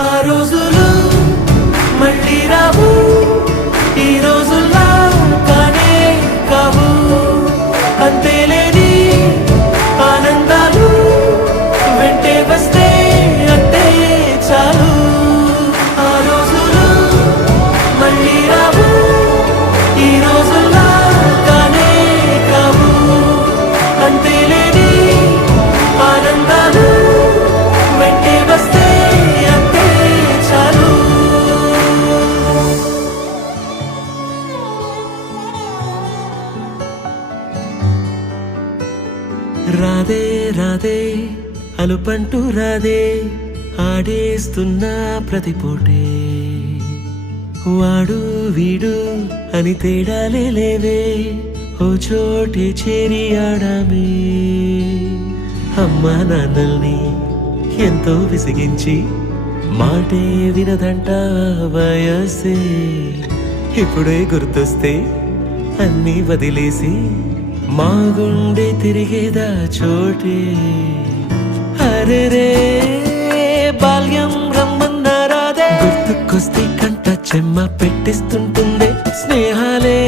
ఆ రోజులు మళ్ళీ రావు, ఈ రోజుల్లా కానే కావు. అంతేలేని ఆనందాలు వెంటే వస్తే అంతే చాలు. ఆ రోజులు మళ్ళీ రావు, ఈ రోజుల్లా కానే కావు. అంతేలేని ఆనందాలు వెంటే వస్తే అంతే చాలు. రాదే రాదే అలుపంటూ రాదే, ఆడేస్తున్నా ప్రతి పూటే. వాడు వీడు అని తేడాలే లేవే, ఓ చోటే చేరి ఆడామే. అమ్మా నాన్నల్ని ఎంతో విసిగించి మాటే వినదంట వయసే. ఇప్పుడే గుర్తొస్తే అన్నీ వదిలేసి మా గుండె తిరిగేదా చోటే. అరెరే బాల్యం రమ్మన్నారాదే, గుర్తుకొస్తే కంట చెమ్మ పెట్టిస్తుంటుందే స్నేహాలే.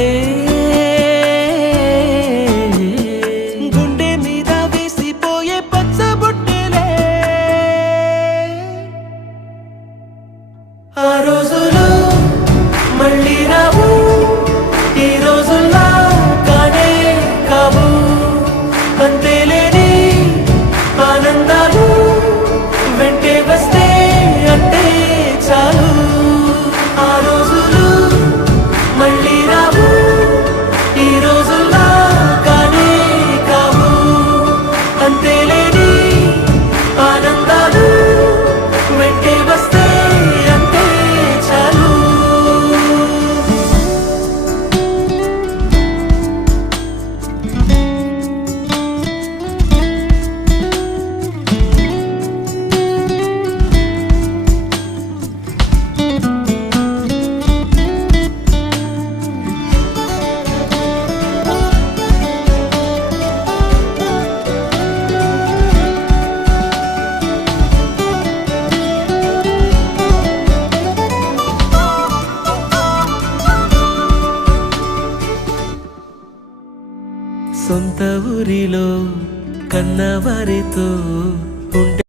గుండె మీద వేసిపోయే పచ్చబొట్టెలే. ఆ రోజులు మళ్ళీ రావు, ఈ రోజుల్లా కానే కావు. అంతేలేని ఆనందాలు వెంటే వస్తే అంతే చాలు. ఆ రోజులు మళ్ళీ రావు, ఈ రోజుల్లా కానే కావు. అంతేలేని ఆనందాలు వెంటే వస్తే అంతే చాలు. సొంత ఊరిలో కన్నవారితో ఉండే